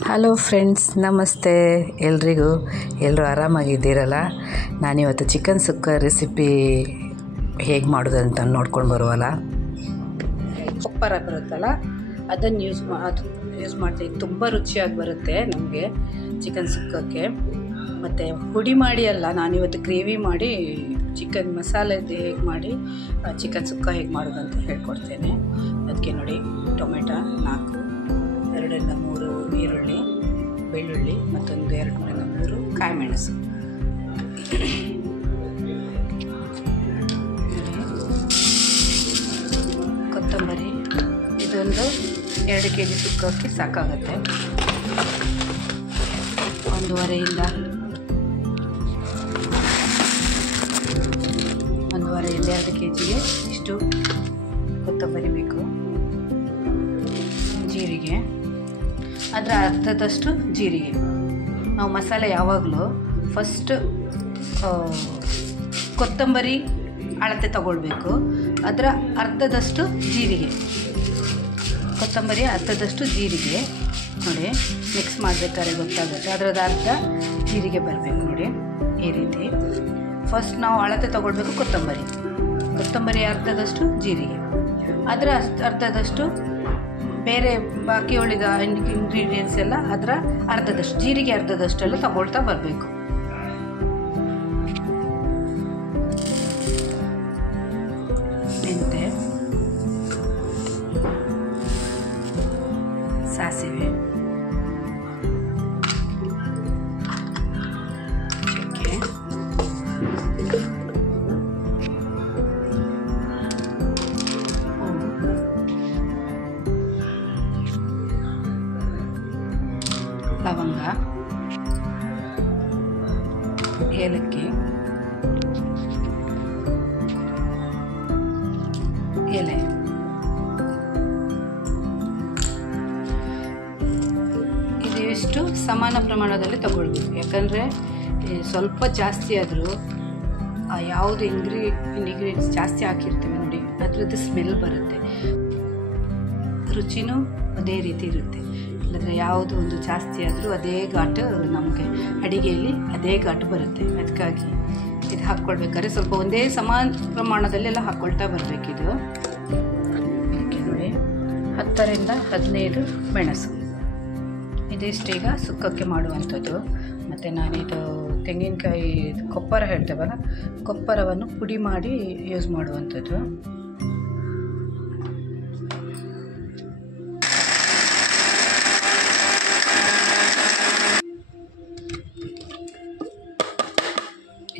Hello friends, ನಮಸ್ತೆ ಎಲ್ರಿಗೂ. ಎಲ್ಲರೂ ಆರಾಮಾಗಿದ್ದೀರಲ್ಲ? ನಾನಿವತ್ತು ಚಿಕನ್ ಸುಕ್ಕ ರೆಸಿಪಿ ಹೇಗೆ ಮಾಡೋದು ಅಂತ ನೋಡ್ಕೊಂಡು ಬರುವಲ್ಲ. ಕೊಪ್ಪರ ಬರುತ್ತಲ್ಲ ಅದನ್ನು ಯೂಸ್ ಮಾಡ್ತೀವಿ. ತುಂಬ ರುಚಿಯಾಗಿ ಬರುತ್ತೆ ನಮಗೆ ಚಿಕನ್ ಸುಕ್ಕಕ್ಕೆ. ಮತ್ತು ಪುಡಿ ಮಾಡಿ ಅಲ್ಲ, ನಾನಿವತ್ತು ಗ್ರೇವಿ ಮಾಡಿ ಚಿಕನ್ ಮಸಾಲೆದು ಹೇಗೆ ಮಾಡಿ ಚಿಕನ್ ಸುಕ್ಕ ಹೇಗೆ ಮಾಡೋದು ಅಂತ ಹೇಳ್ಕೊಡ್ತೇನೆ. ಅದಕ್ಕೆ ನೋಡಿ, ಟೊಮೆಟೊ 4, 2-3 ಈರುಳ್ಳಿ, ಬೆಳ್ಳುಳ್ಳಿ, ಮತ್ತೊಂದು 2-3 ಕಾಯಿಮೆಣಸು, ಕೊತ್ತಂಬರಿ. ಇದೊಂದು 2 kg ಸುಕ್ಕಕ್ಕೆ ಸಾಕಾಗುತ್ತೆ. 1.5 2 kgಗೆ ಇಷ್ಟು ಕೊತ್ತಂಬರಿ ಬೇಕು. ಜೀರಿಗೆ, ಅದರ ಅರ್ಧದಷ್ಟು ಜೀರಿಗೆ. ನಾವು ಮಸಾಲೆ ಯಾವಾಗಲೂ ಫಸ್ಟ್ ಕೊತ್ತಂಬರಿ ಅಳತೆ ತಗೊಳ್ಬೇಕು. ಅದರ ಅರ್ಧದಷ್ಟು ಜೀರಿಗೆ, ಕೊತ್ತಂಬರಿ ಅರ್ಧದಷ್ಟು ಜೀರಿಗೆ ನೋಡಿ, ಮಿಕ್ಸ್ ಮಾಡಬೇಕಾದ್ರೆ ಗೊತ್ತಾಗುತ್ತೆ. ಅದರದ್ದು ಅರ್ಧ ಜೀರಿಗೆ ಬರಬೇಕು ನೋಡಿ, ಈ ರೀತಿ. ಫಸ್ಟ್ ನಾವು ಅಳತೆ ತಗೊಳ್ಬೇಕು. ಕೊತ್ತಂಬರಿ ಅರ್ಧದಷ್ಟು ಜೀರಿಗೆ, ಅದರ ಅರ್ಧದಷ್ಟು ಬೇರೆ ಬಾಕಿ ಉಳಿದ ಇಂಗ್ರೀಡಿಯೆಂಟ್ಸ್ ಎಲ್ಲ ಅದರ ಅರ್ಧದಷ್ಟು, ಜೀರಿಗೆ ಅರ್ಧದಷ್ಟೆಲ್ಲ ತಗೊಳ್ತಾ ಬರಬೇಕು. ಮೆಂತೆ, ಸಾಸಿವೆ, ಚಕ್ಕೆ, ಲವಂಗ, ಏಲಕ್ಕಿ, ಎಲೆ. ಇದಿಷ್ಟು ಸಮಾನ ಪ್ರಮಾಣದಲ್ಲಿ ತಗೊಳ್ಬೇಕು. ಯಾಕಂದರೆ ಸ್ವಲ್ಪ ಜಾಸ್ತಿ ಆದರೂ ಯಾವುದು ಇಂಗ್ರೀಡಿಯೆಂಟ್ಸ್ ಜಾಸ್ತಿ ಹಾಕಿರ್ತೀವಿ ನೋಡಿ, ಅದರದ್ದು ಸ್ಮೆಲ್ ಬರುತ್ತೆ. ರುಚಿನೂ ಅದೇ ರೀತಿ ಇರುತ್ತೆ. ಇಲ್ಲಂದರೆ ಯಾವುದು ಒಂದು ಜಾಸ್ತಿ ಆದರೂ ಅದೇ ಘಾಟು ನಮಗೆ ಅಡಿಗೆಯಲ್ಲಿ ಅದೇ ಘಾಟು ಬರುತ್ತೆ. ಅದಕ್ಕಾಗಿ ಇದು ಹಾಕ್ಕೊಳ್ಬೇಕಾದ್ರೆ ಸ್ವಲ್ಪ ಒಂದೇ ಸಮಾನ ಪ್ರಮಾಣದಲ್ಲೆಲ್ಲ ಹಾಕ್ಕೊಳ್ತಾ ಬರಬೇಕಿದು. ಅದಕ್ಕೆ ನೋಡಿ, 10-15 ಮೆಣಸು. ಇದಿಷ್ಟೀಗ ಸುಕ್ಕಕ್ಕೆ ಮಾಡುವಂಥದ್ದು. ಮತ್ತು ನಾನಿದು ತೆಂಗಿನಕಾಯಿ ಕೊಪ್ಪರ ಹೇಳ್ತೇವಲ್ಲ, ಕೊಪ್ಪರವನ್ನು ಪುಡಿ ಮಾಡಿ ಯೂಸ್ ಮಾಡುವಂಥದ್ದು.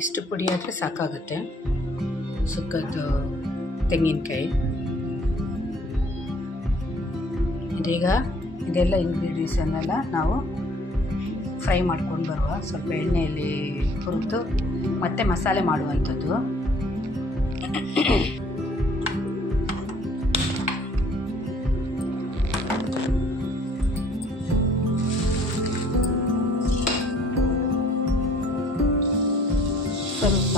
ಇಷ್ಟು ಪುಡಿ ಆದರೆ ಸಾಕಾಗುತ್ತೆ ಸುಕ್ಕದ್ದು ತೆಂಗಿನಕಾಯಿ. ಇದೀಗ ಇದೆಲ್ಲ ಇಂಗ್ರೀಡಿಯೆಂಟ್ಸನ್ನೆಲ್ಲ ನಾವು ಫ್ರೈ ಮಾಡ್ಕೊಂಡು ಬರುವ. ಸ್ವಲ್ಪ ಎಣ್ಣೆಯಲ್ಲಿ ಹುರಿದು ಮತ್ತೆ ಮಸಾಲೆ ಮಾಡುವಂಥದ್ದು. ಸ್ವಲ್ಪ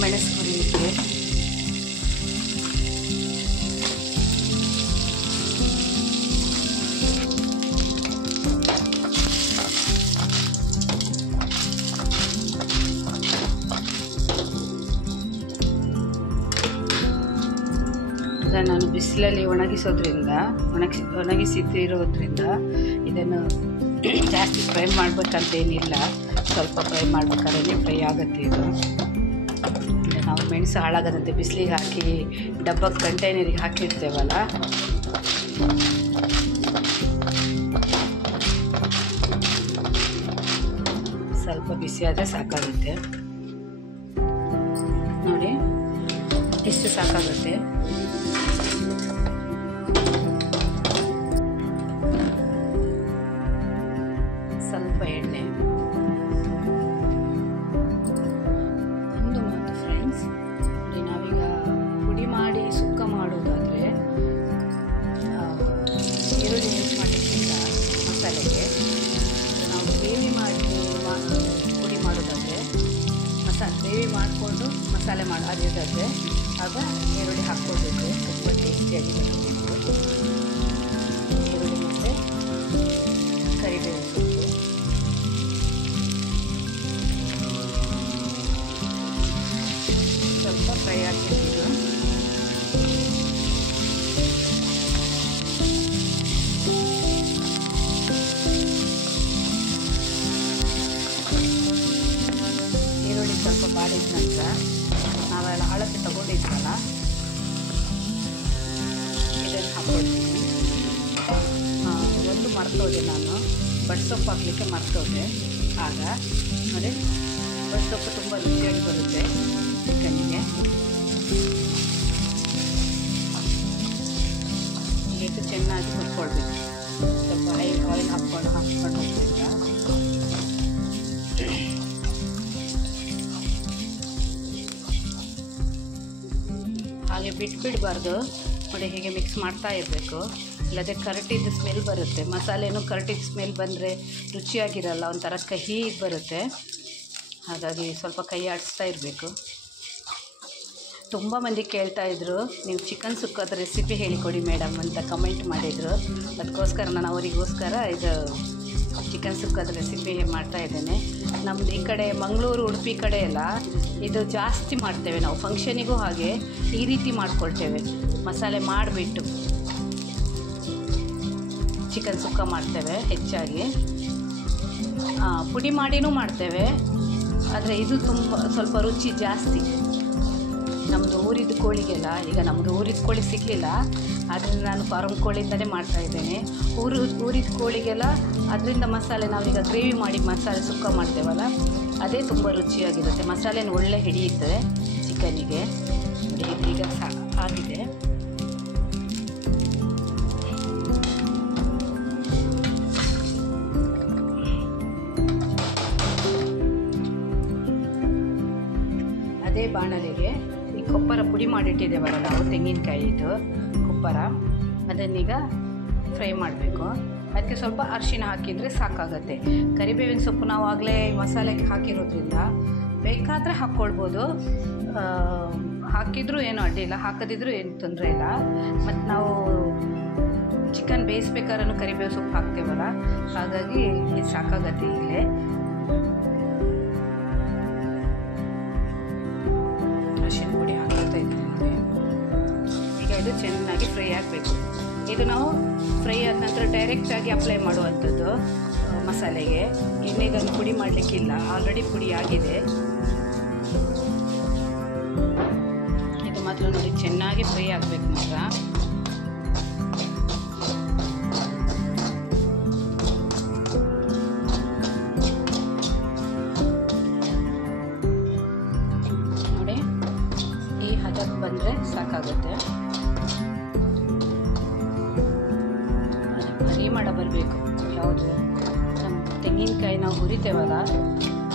ಮೆಣಸು ಹುರಿಲಿಕ್ಕೆ, ಇದನ್ನು ನಾನು ಬಿಸಿಲಲ್ಲಿ ಒಣಗಿಸಿರೋದ್ರಿಂದ ಇದನ್ನು ಜಾಸ್ತಿ ಫ್ರೈ ಮಾಡಬೇಕಂತೇನಿಲ್ಲ. ಸ್ವಲ್ಪ ಫ್ರೈ ಮಾಡಬೇಕಾದ್ರೆ ಫ್ರೈ ಆಗುತ್ತೆ ಇದು. ನಾವು ಮೆಣಸು ಹಾಳಾಗದಂತೆ ಬಿಸಿಲಿಗೆ ಹಾಕಿ ಡಬ್ಬಕ್ಕೆ ಕಂಟೈನರಿಗೆ ಹಾಕಿರ್ತೇವಲ್ಲ, ಸ್ವಲ್ಪ ಬಿಸಿ ಆದರೆ ಸಾಕಾಗುತ್ತೆ ನೋಡಿ, ಇಷ್ಟು ಸಾಕಾಗುತ್ತೆ. ಸ್ವಲ್ಪ ಎಣ್ಣೆ. ಒಂದು ಮಾತು ಫ್ರೆಂಡ್ಸ್, ನಾವೀಗ ಪುಡಿ ಮಾಡಿ ಸುಕ್ಕ ಮಾಡೋದಾದರೆ ಈರುಳ್ಳಿ ಯೂಸ್ ಮಾಡಲಿಕ್ಕಿಂತ ಮಸಾಲೆಗೆ ನಾವು ಗ್ರೇವಿ ಮಾಡಿ ಪುಡಿ ಮಾಡೋದಾದರೆ ಗ್ರೇವಿ ಮಾಡಿಕೊಂಡು ಮಸಾಲೆ ಅದಿದ್ದಾದರೆ ಆಗ ಈರುಳ್ಳಿ ಹಾಕ್ಕೊಳ್ಬೇಕು. ತುಂಬ ಟೇಸ್ಟಿಯಾಗಿ ಬರಬೇಕು. ಈರುಳ್ಳಿ ಮತ್ತು ಆಡಿದ ನಂತರ ನಾವೆಲ್ಲ ಅಳತೆ ತೊಗೊಂಡಿದ್ವಲ್ಲ ಇದನ್ನು ಹಾಕ್ಕೊಳ್ತೀನಿ. ಒಂದು ಮರ್ತೋದೆ, ನಾನು ಬಡ್ಸೊಪ್ಪು ಹಾಕಲಿಕ್ಕೆ ಮರ್ತೋದೆ. ಆಗ ನೋಡಿ, ಬಡ್ಸೊಪ್ಪು ತುಂಬ ರುಚಿಯಾಗಿ ಬರುತ್ತೆ ಚಿಕನ್ನಿಗೆ. ಇದು ಚೆನ್ನಾಗಿ ಹುರ್ಕೊಳ್ಬೇಕು. ಸ್ವಲ್ಪ ಆಯಿಲ್ ಹಾಕ್ಕೊಂಡು ಹೋಗ್ತಿಲ್ಲ. ಹಾಗೆ ಬಿಡಬಾರ್ದು ನೋಡಿ, ಹೀಗೆ ಮಿಕ್ಸ್ ಮಾಡ್ತಾ ಇರಬೇಕು. ಇಲ್ಲದೆ ಕರಟಿದ್ದು ಸ್ಮೆಲ್ ಬರುತ್ತೆ. ಮಸಾಲೆನೂ ಕರಟಿದ ಸ್ಮೆಲ್ ಬಂದರೆ ರುಚಿಯಾಗಿರಲ್ಲ, ಒಂಥರ ಕಹಿ ಬರುತ್ತೆ. ಹಾಗಾಗಿ ಸ್ವಲ್ಪ ಕೈ ಆಡಿಸ್ತಾ ಇರಬೇಕು. ತುಂಬ ಮಂದಿ ಕೇಳ್ತಾಯಿದ್ರು, ನೀವು ಚಿಕನ್ ಸುಕ್ಕದ ರೆಸಿಪಿ ಹೇಳಿಕೊಡಿ ಮೇಡಮ್ ಅಂತ ಕಮೆಂಟ್ ಮಾಡಿದರು. ಅದಕ್ಕೋಸ್ಕರ ನಾನು ಅವರಿಗೋಸ್ಕರ ಇದು ಚಿಕನ್ ಸುಕ್ಕದ ರೆಸಿಪಿ ಮಾಡ್ತಾಯಿದ್ದೇನೆ. ನಮ್ಮದು ಈ ಕಡೆ ಮಂಗಳೂರು, ಉಡುಪಿ ಕಡೆ ಎಲ್ಲ ಇದು ಜಾಸ್ತಿ ಮಾಡ್ತೇವೆ ನಾವು. ಫಂಕ್ಷನಿಗೂ ಹಾಗೆ ಈ ರೀತಿ ಮಾಡ್ಕೊಳ್ತೇವೆ. ಮಸಾಲೆ ಮಾಡಿಬಿಟ್ಟು ಚಿಕನ್ ಸುಕ್ಕ ಮಾಡ್ತೇವೆ ಹೆಚ್ಚಾಗಿ. ಪುಡಿ ಮಾಡಿನೂ ಮಾಡ್ತೇವೆ, ಆದರೆ ಇದು ಸ್ವಲ್ಪ ರುಚಿ ಜಾಸ್ತಿ. ನಮ್ಮದು ಊರಿದ ಕೋಳಿಗೆಲ್ಲ, ಈಗ ನಮ್ಮದು ಊರಿದ ಕೋಳಿ ಸಿಗಲಿಲ್ಲ, ಆದ್ದರಿಂದ ನಾನು ಫಾರಮ್ ಕೋಳಿಯಿಂದಲೇ ಮಾಡ್ತಾಯಿದ್ದೇನೆ. ಊರಿದ ಕೋಳಿಗೆಲ್ಲ ಅದರಿಂದ ಮಸಾಲೆ ನಾವೀಗ ಗ್ರೇವಿ ಮಾಡಿ ಮಸಾಲೆ ಸುಕ್ಕ ಮಾಡ್ತೇವಲ್ಲ, ಅದೇ ತುಂಬ ರುಚಿಯಾಗಿರುತ್ತೆ. ಮಸಾಲೆನೂ ಒಳ್ಳೆ ಹಿಡಿಯುತ್ತದೆ ಚಿಕನ್ನಿಗೆ. ಈಗ ಆಗಿದೆ. ಅದೇ ಬಾಣಲೆಗೆ ಈ ಕೊಪ್ಪರ ಪುಡಿ ಮಾಡಿಟ್ಟಿದ್ದೇವಲ್ಲ ನಾವು, ತೆಂಗಿನಕಾಯಿದು ಕೊಪ್ಪರ, ಅದನ್ನೀಗ ಫ್ರೈ ಮಾಡಬೇಕು. ಅದಕ್ಕೆ ಸ್ವಲ್ಪ ಅರಿಶಿನ ಹಾಕಿದರೆ ಸಾಕಾಗತ್ತೆ. ಕರಿಬೇವಿನ ಸೊಪ್ಪು ನಾವು ಆಗಲೇ ಮಸಾಲೆಗೆ ಹಾಕಿರೋದ್ರಿಂದ ಬೇಕಾದರೆ ಹಾಕ್ಕೊಳ್ಬೋದು, ಹಾಕಿದರೂ ಏನೂ ಅಡ್ಡಿಲ್ಲ, ಹಾಕದಿದ್ರೂ ಏನು ತೊಂದರೆ ಇಲ್ಲ. ಮತ್ತು ನಾವು ಚಿಕನ್ ಬೇಯಿಸ್ಬೇಕಾದ್ರೂ ಕರಿಬೇವು ಸೊಪ್ಪು ಹಾಕ್ತೇವಲ್ಲ, ಹಾಗಾಗಿ ಇದು ಸಾಕಾಗತ್ತೆ. ಇಲ್ಲೇ ಅರಿಶಿನ ಪುಡಿ ಹಾಕ್ತಾ ಇದ್ದೀನಿ. ಈಗ ಇದು ಚೆನ್ನಾಗಿ ಫ್ರೈ ಆಗಬೇಕು. ಇದು ನಾವು ಫ್ರೈ ಆದ ನಂತರ ಡೈರೆಕ್ಟಾಗಿ ಅಪ್ಲೈ ಮಾಡುವಂಥದ್ದು ಮಸಾಲೆಗೆ. ಇನ್ನೀಗನ್ನು ಪುಡಿ ಮಾಡಲಿಕ್ಕಿಲ್ಲ, ಆಲ್ರೆಡಿ ಪುಡಿ ಆಗಿದೆ. ಇದು ಮಾತ್ರ ನೋಡಿ ಚೆನ್ನಾಗಿ ಫ್ರೈ ಆಗಬೇಕು ಮಾತ್ರ. ನೋಡಿ, ಈ ಹದಕ್ಕೆ ಬಂದರೆ ಸಾಕಾಗುತ್ತೆ. ಪರಿಮಳ ಬರಬೇಕು. ಯಾವುದು ನಮ್ಮ ತೆಂಗಿನಕಾಯಿ ನಾವು ಹುರಿತೇವಲ್ಲ,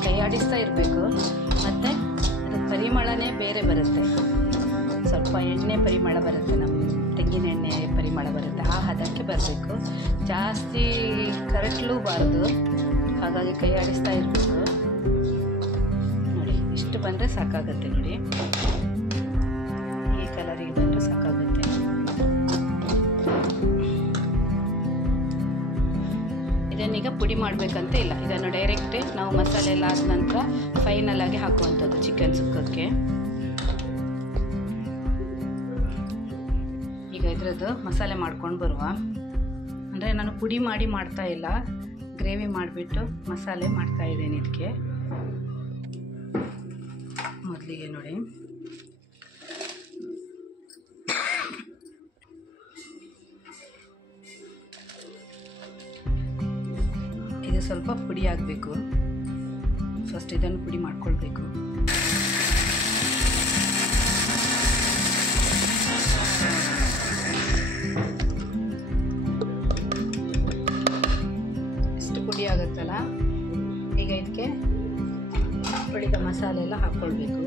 ಕೈ ಆಡಿಸ್ತಾ ಇರಬೇಕು. ಮತ್ತು ಅದು ಪರಿಮಳನೇ ಬೇರೆ ಬರುತ್ತೆ. ಸ್ವಲ್ಪ ಎಣ್ಣೆ ಪರಿಮಳ ಬರುತ್ತೆ, ನಮ್ಮ ತೆಂಗಿನ ಎಣ್ಣೆ ಪರಿಮಳ ಬರುತ್ತೆ. ಆ ಹದಕ್ಕೆ ಬರಬೇಕು. ಜಾಸ್ತಿ ಕರಟ್ಲೂಬಾರ್ದು, ಹಾಗಾಗಿ ಕೈ ಆಡಿಸ್ತಾ ಇರಬೇಕು. ನೋಡಿ, ಇಷ್ಟು ಬಂದರೆ ಸಾಕಾಗುತ್ತೆ. ನೋಡಿ, ಈ ಕಲರಿಗೆ ಬಂದರೆ ಸಾಕಾಗುತ್ತೆ. ಇದನ್ನೀಗ ಪುಡಿ ಮಾಡಬೇಕಂತ ಇಲ್ಲ, ಇದನ್ನು ಡೈರೆಕ್ಟ್ ನಾವು ಮಸಾಲೆ ಎಲ್ಲ ಆದ ನಂತರ ಫೈನಲ್ ಆಗಿ ಹಾಕುವಂಥದ್ದು ಚಿಕನ್ ಸುಕ್ಕಕ್ಕೆ. ಈಗ ಇದರದ್ದು ಮಸಾಲೆ ಮಾಡ್ಕೊಂಡು ಬರುವ. ಅಂದರೆ ನಾನು ಪುಡಿ ಮಾಡಿ ಮಾಡ್ತಾ ಇಲ್ಲ, ಗ್ರೇವಿ ಮಾಡಿಬಿಟ್ಟು ಮಸಾಲೆ ಮಾಡ್ತಾ ಇದ್ದೇನೆ ಇದಕ್ಕೆ. ಮೊದಲಿಗೆ ನೋಡಿ, ಇದು ಸ್ವಲ್ಪ ಪುಡಿ ಆಗಬೇಕು. ಫಸ್ಟ್ ಇದನ್ನು ಪುಡಿ ಮಾಡ್ಕೊಳ್ಬೇಕು. ಇಷ್ಟು ಪುಡಿ ಆಗುತ್ತಲ್ಲ, ಈಗ ಇದಕ್ಕೆ ಉಳಿದ ಮಸಾಲೆ ಎಲ್ಲ ಹಾಕ್ಕೊಳ್ಬೇಕು.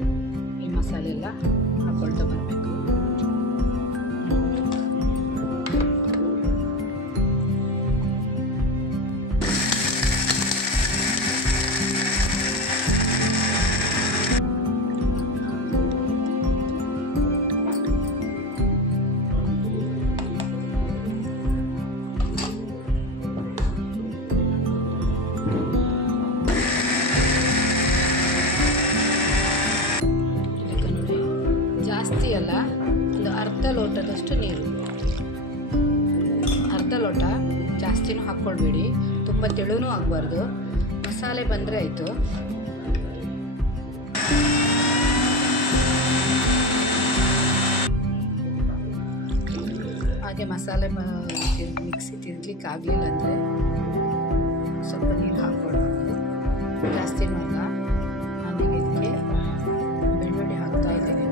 ಈ ಮಸಾಲೆ ಎಲ್ಲ ಹಾಕ್ಕೊಳ್ತಾ ಬರಬೇಕು. ಜಾಸ್ತಿ ಅಲ್ಲ, ಒಂದು ಅರ್ಧ ಲೋಟದಷ್ಟು ನೀರು, ಅರ್ಧ ಲೋಟ. ಜಾಸ್ತಿನೂ ಹಾಕ್ಕೊಳ್ಬೇಡಿ, ತುಂಬ ತೆಳುನೂ ಆಗಬಾರ್ದು. ಮಸಾಲೆ ಬಂದರೆ ಆಯಿತು. ಹಾಗೆ ಮಸಾಲೆ ಮಿಕ್ಸಿ ತಿರ್ಲಿಕ್ಕೆ ಆಗಲಿಲ್ಲ ಅಂದರೆ ಸ್ವಲ್ಪ ನೀರು ಹಾಕ್ಕೊಳ್ಬೇಕು, ಜಾಸ್ತಿ ಅಲ್ಲ. ನಾನೀಗ ಇದಕ್ಕೆ ಬೆಳ್ಳುಳ್ಳಿ ಹಾಕ್ತಾ ಇದ್ದೀನಿ.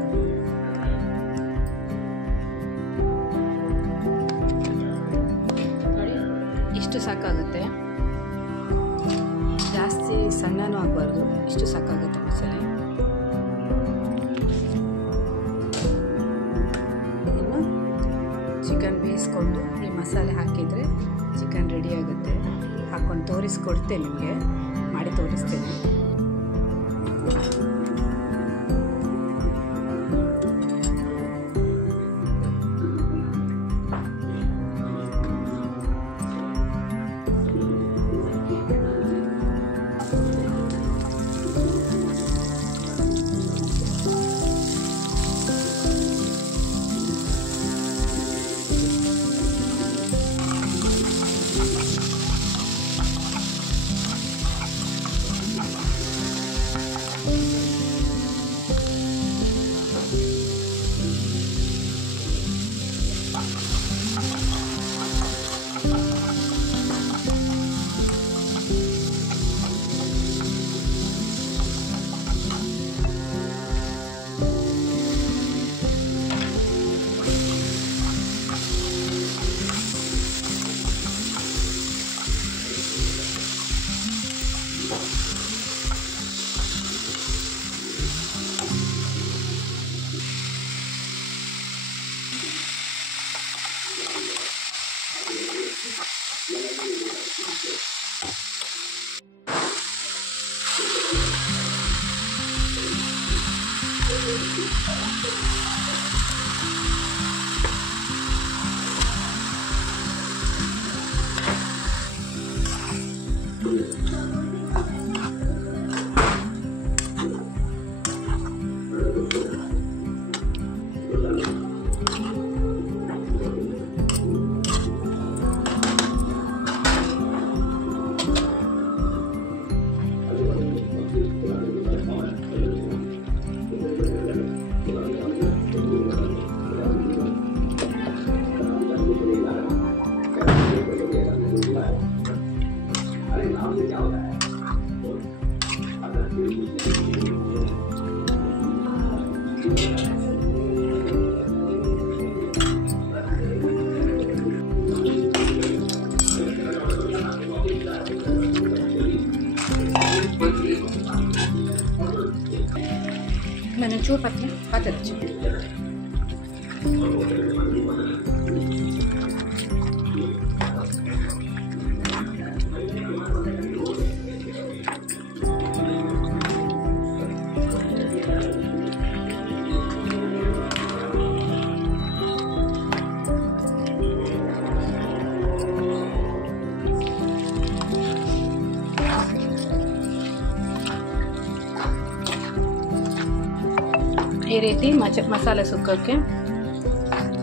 ನೋಡಿ, ಇಷ್ಟು ಸಾಕಾಗುತ್ತೆ, ಜಾಸ್ತಿ ಸಣ್ಣನೂ ಆಗಬಾರ್ದು, ಇಷ್ಟು ಸಾಕಾಗುತ್ತೆ ಮಸಾಲೆ. ಇನ್ನು ಚಿಕನ್ ಬೇಯಿಸ್ಕೊಂಡು ಈ ಮಸಾಲೆ ಹಾಕಿದರೆ ಚಿಕನ್ ರೆಡಿ ಆಗುತ್ತೆ. ಹಾಕ್ಕೊಂಡು ತೋರಿಸ್ಕೊಡ್ತೇನೆ, ನಿಮಗೆ ಮಾಡಿ ತೋರಿಸ್ತೇನೆ. मैंने चूर पाते अच्छे ಈ ರೀತಿ ಮಸಾಲೆ ಸುಕ್ಕಕ್ಕೆ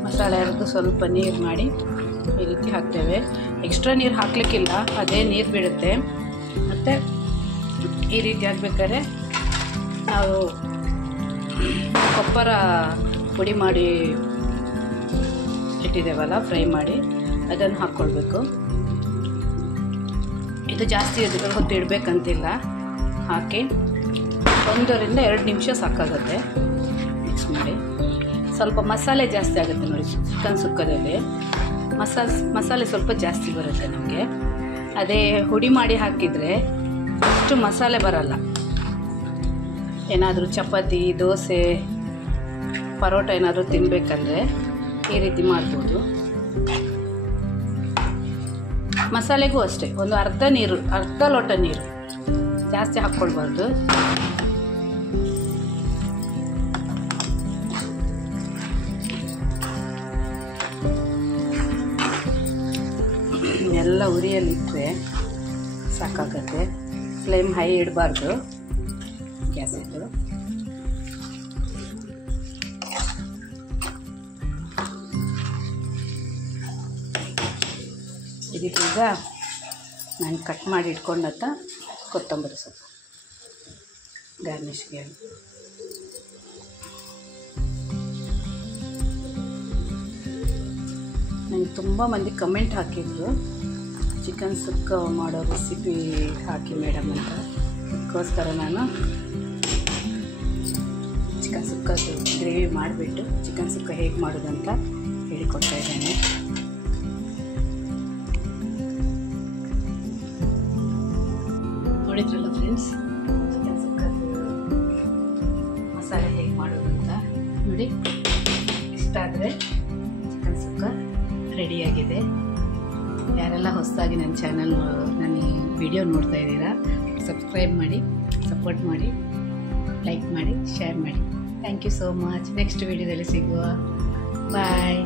ಮಸಾಲೆ ಅರೆದು ಸ್ವಲ್ಪ ನೀರು ಮಾಡಿ ಈ ರೀತಿ ಹಾಕ್ತೇವೆ. ಎಕ್ಸ್ಟ್ರಾ ನೀರು ಹಾಕಲಿಕ್ಕಿಲ್ಲ, ಅದೇ ನೀರು ಬಿಡುತ್ತೆ. ಮತ್ತು ಈ ರೀತಿ ಆಗಬೇಕಾದ್ರೆ ನಾವು ಕೊಬ್ಬರ ಪುಡಿ ಮಾಡಿ ಇಟ್ಟಿದ್ದೇವಲ್ಲ, ಫ್ರೈ ಮಾಡಿ ಅದನ್ನು ಹಾಕ್ಕೊಳ್ಬೇಕು. ಇದು ಜಾಸ್ತಿ ಹೊತ್ತು ಇಡಬೇಕಂತಿಲ್ಲ, ಹಾಕಿ 1 ರಿಂದ 2 ನಿಮಿಷ ಸಾಕಾಗುತ್ತೆ. ಮಿಕ್ಸ್ ಮಾಡಿ ಸ್ವಲ್ಪ ಮಸಾಲೆ ಜಾಸ್ತಿ ಆಗುತ್ತೆ ನೋಡಿ, ಚಿಕನ್ ಸುಕ್ಕದಲ್ಲಿ ಮಸಾಲೆ ಸ್ವಲ್ಪ ಜಾಸ್ತಿ ಬರುತ್ತೆ ನಮಗೆ. ಅದೇ ಹುಡಿ ಮಾಡಿ ಹಾಕಿದರೆ ಅಷ್ಟು ಮಸಾಲೆ ಬರಲ್ಲ. ಏನಾದರೂ ಚಪಾತಿ, ದೋಸೆ, ಪರೋಟ ಏನಾದರೂ ತಿನ್ನಬೇಕಂದ್ರೆ ಈ ರೀತಿ ಮಾಡ್ಬೋದು. ಮಸಾಲೆಗೂ ಅಷ್ಟೇ ಒಂದು ಅರ್ಧ ಲೋಟ ನೀರು, ಜಾಸ್ತಿ ಹಾಕ್ಕೊಳ್ಬಾರ್ದು. ಎಲ್ಲ ಉರಿಯಲ್ಲಿಟ್ಟರೆ ಸಾಕಾಗತ್ತೆ. Flame high ಇಡಬಾರ್ದು ಗ್ಯಾಸಿದ್ದು. ಇದಕ್ಕೀಗ ನಾನು ಕಟ್ ಮಾಡಿ ಇಟ್ಕೊಂಡಂಥ ಕೊತ್ತಂಬರಿ ಸೊಪ್ಪು ಗಾರ್ನಿಷ್ಗೆ. ನನಗೆ ತುಂಬ ಮಂದಿ ಕಮೆಂಟ್ ಹಾಕಿದ್ರು ಚಿಕನ್ ಸುಕ್ಕ ಮಾಡೋ ರೆಸಿಪಿ ಹಾಕಿ ಮೇಡಮ್ ಅಂತ. ಅದಕ್ಕೋಸ್ಕರ ನಾನು ಚಿಕನ್ ಸುಕ್ಕದ್ದು ಗ್ರೇವಿ ಮಾಡಿಬಿಟ್ಟು ಚಿಕನ್ ಸುಕ್ಕ ಹೇಗೆ ಮಾಡೋದಂತ ಹೇಳಿಕೊಡ್ತಾ ಇದ್ದೇನೆ. ನೋಡಿದ್ರಲ್ಲ ಫ್ರೆಂಡ್ಸ್, ಚಿಕನ್ ಸುಕ್ಕದ್ದು ಮಸಾಲೆ ಹೇಗೆ ಮಾಡೋದಂತ ನೋಡಿ. ಇಷ್ಟ ಆದರೆ ಚಿಕನ್ ಸುಕ್ಕ ರೆಡಿಯಾಗಿದೆ. ಯಾರೆಲ್ಲ ಹೊಸದಾಗಿ ನನ್ನ ಚಾನಲ್ ನನ್ನ ವಿಡಿಯೋ ನೋಡ್ತಾ ಇದ್ದೀರಾ, ಸಬ್ಸ್ಕ್ರೈಬ್ ಮಾಡಿ, ಸಪೋರ್ಟ್ ಮಾಡಿ, ಲೈಕ್ ಮಾಡಿ, ಶೇರ್ ಮಾಡಿ. Thank you so much. Next ವಿಡಿಯೋದಲ್ಲಿ ಸಿಗುವ. ಬಾಯ್.